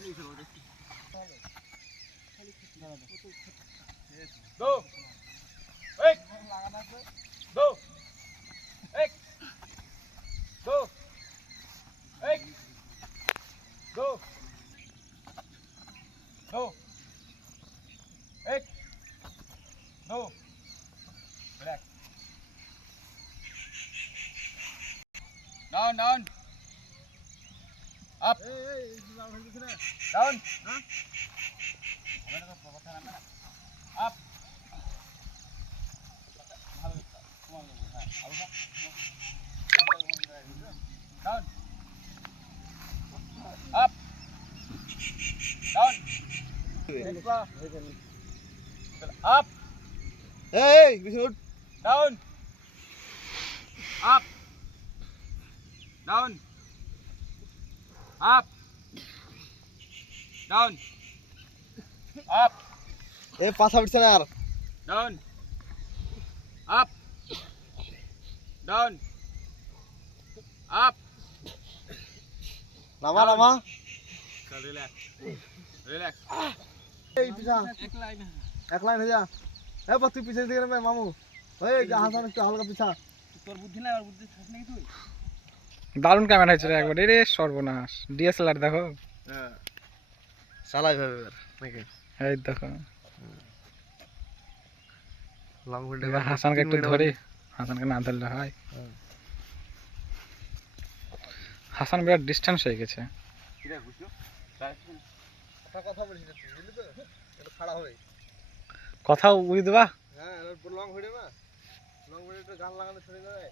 दो एक दो एक दो एक दो दो एक दो relax down down up down up down up down up Hey, good. down up down up down up Hey, pass out sir. down up down up Lama lama. relax relax Hey, pisa. एक line हो जा। ए बस तू पीछे देख रहा मैं मामू। ओए हासान একটু হালকা পিছা। তোর বুদ্ধি না আর বুদ্ধি থাক নাকি তুই দারুণ ক্যামেরা হয়েছে একবার রে সর্বনাশ ডিএসএলআর দেখো হ্যাঁ চালাই ভাবে নাকি এই দেখো লং ভিডিও এবার হাসানকে একটু ধরে হাসানকে না ধরলে হয় হাসান বিরাট ডিসটেন্স হয়ে গেছে কি রে বুঝছো একটা কথা বলিস না তুই বুঝলি তো এটা খাড়া হবে কথাও বুঝ দেবা হ্যাঁ এটা লং ভিডিও না লং ভিডিওতে গান লাগানো ছড়ে যাবে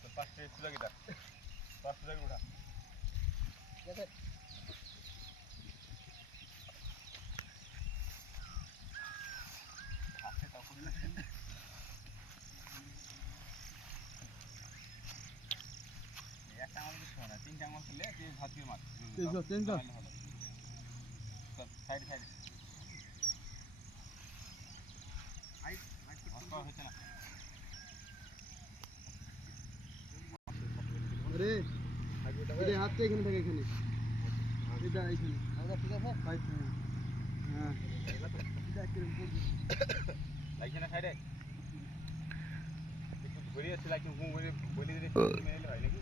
তো পাঁচটা একটু লাগি দাও পাঁচটা লাগি উঠা ঠিক আছে একটা আঙুল দিছ না তিনটা আঙুল তুলে তুই ভাত দিয়ে মার তিনটা সাইড সাইড হচ্ছে না আরে আরে হাতটা এখানে থাকে এখানে এটা এখানে আচ্ছা ঠিক আছে হ্যাঁ এটা কিরকম করবি লাগছে না সাইডে একটু ঘুরিয়ে আছে লাগছে ঘুম ঘুরে বলি দিলে মেরে হয় নাকি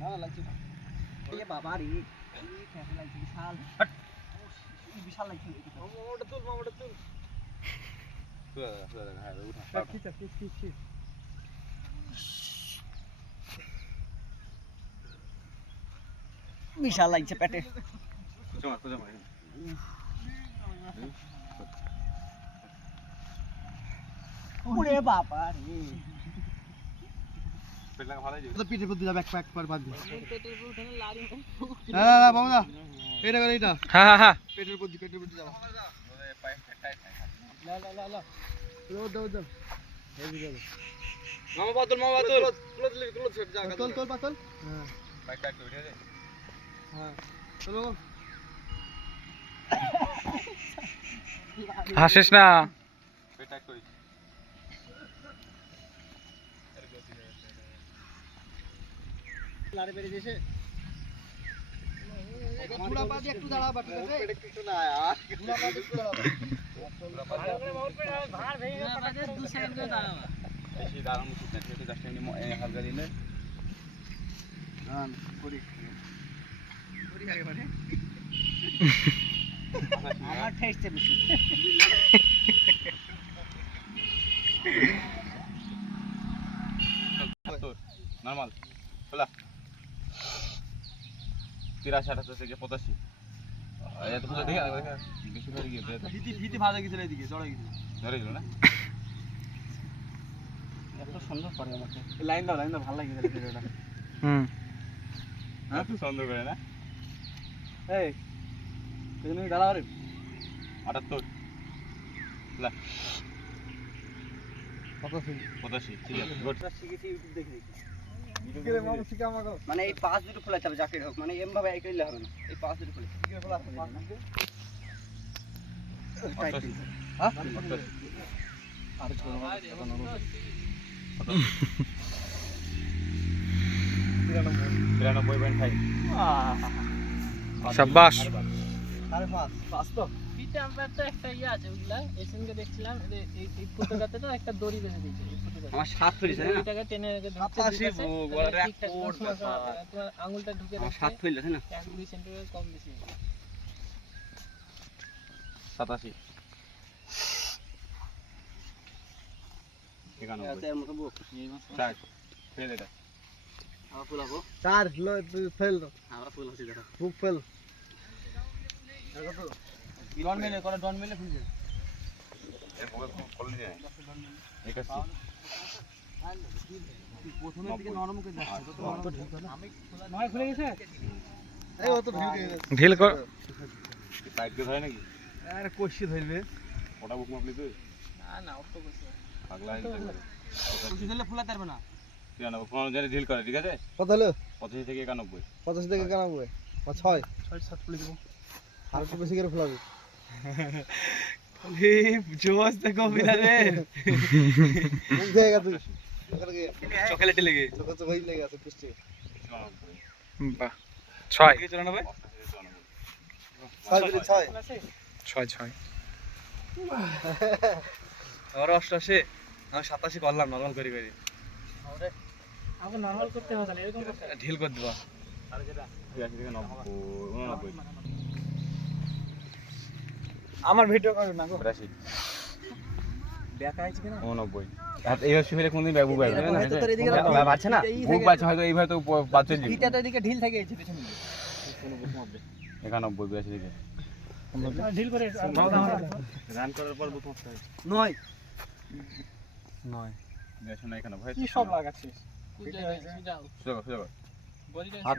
না লাগছে ये बाबा रे ये कैसे लगती विशाल विशाल लगती है মামাটা তুল হ্যাঁ উঠা খিচ विशाल लगती पेटे कुछ मार ओरे बाबा रे পেট লাগা ভালো যাবে তো পিঠে পর দিলা ব্যাক প্যাক পর বাদ দে पेटे पे उठाने ला रही हूं না না মামা এটা করে এটা হ্যাঁ হ্যাঁ হ্যাঁ পেটের পর যাবা লা রোদ হেভি যাবে মামা বাদল ক্লোজ সেট যা তোল পাতল হ্যাঁ বাইক টাইট করে দে হ্যাঁ চলো হাসিস না পেট টাইট করি লারে বেরে দিয়েছে পুরা পা দিয়ে একটু দাঁড়া বাট আছে একটু না यार পুরা পা দিয়ে একটু দাঁড়া भार भेगा पटाके दो साइड में दावा ऐसे दारम कुछ नहीं तो जस्ट हल्का दिले हां করি আগে মানে আমার টেস্ট है নরমাল খোলা 83 থেকে 85 এত কিছু দেখে বেশি ধরে গিয়ে ফিতি ভাজা গেছিল এদিকে চড়া গেছিল ধরে গেল না এত সুন্দর করে আমাকে লাইন দাও ভালো লাগে ভিডিওটা হুম হ্যাঁ তুই সুন্দর করে না এই তুমি দাঁড়াও রে 78 খোলা কত সিন 85 ঠিক আছে গুড শিখেছি ইউটিউব দেখে কি রে মামু শিখা আমাকে মানে এই পাঁচ দুটো খোলাতে হবে জাকেট হোক মানে এম ভাবে এই করলে হবে না এই পাঁচ দুটো খোলা কি বলা হ্যাঁ আর বিরানব্বই 93.5 শাবাশ 5.5 তো পিঠে আমার তো একটা ইয়ে আছে ওগুলা এসএনকে দেখছিলাম এই ফুটোটাতে তো একটা দড়ি বেঁধে দিয়েছে এই ফুটোটাতে আমার 7 ফেলিছে না ওইটাকে টেনে রেখে ধরতে সাতাশি দিতেছে, বুক, তাহলে ওরা ঠিকঠাক কোড তোমার ব্যাপার। তোমার আঙুলটা ঢুকে আমার রাখতে 7 ফেলিছে না 1-2 সেন্টিমিটার কম বেশি 87 91 এর মতো বুক চার ফেল এটা আবার ফুলাবো 4 ফেল আমরা ফুল হচ্ছে দেখো বুক ফেল ডন মেলে করে ডন মেলে ফুলবে এর বুকে কল নিয়ে যায় 81 প্রথমের দিকে নরম করে যাচ্ছে তো নরম ঠিক না নয় খুলে গেছে এই ও তো ঢিল গেছে ঢিল কর পাইপ দিয়ে ধরে নাকি আরে কষি ধরবে ওটা বুক মাপলি তুই না অত বেশি পাগলা হয়ে যাবে কুচি দিলে ফুলাতে পারবে না 93 কোন জায়গায় ঢিল করে ঠিক আছে কত হলো 85 থেকে 91 85 থেকে 91 বা 6 7 ফুলে দেব আর একটু বেশি করে ফুলাবি হে জোস দেখো বিনা রে মুখ দেगा তুই চকলেটে লেগে চোখে তো ভাই লেগে আছে কুষ্টি 94 বাহ 6 কি 94 6 বলে 6 6 আর 88 আমি 87 করলাম নরমাল করে করে আবার নরমাল করতে হবে তাহলে এরকম করতে হবে। ঢিল করে দিবা 82 থেকে 90 89 আমার ভিডিও করো না গো 82 ব্যাকা আছে কিনা 89 আর এই হচ্ছে ফেলে কোনদিন ব্যাগ বুক বাইবে না হয়তো তোর এদিকে বাড়ছে না বুক বাড়ছে হয়তো এইভাবে তো বাচ্চা দিবে পিঠা তো এদিকে ঢিল থেকে গেছে পেছনে 91 82 থেকে ঢিল করে রান করার পর বুক মাপতে হয় 9 দেখো না এখানে ভাই কি সব লাগাচ্ছিস যাও সোজা সোজা বডিটা হাত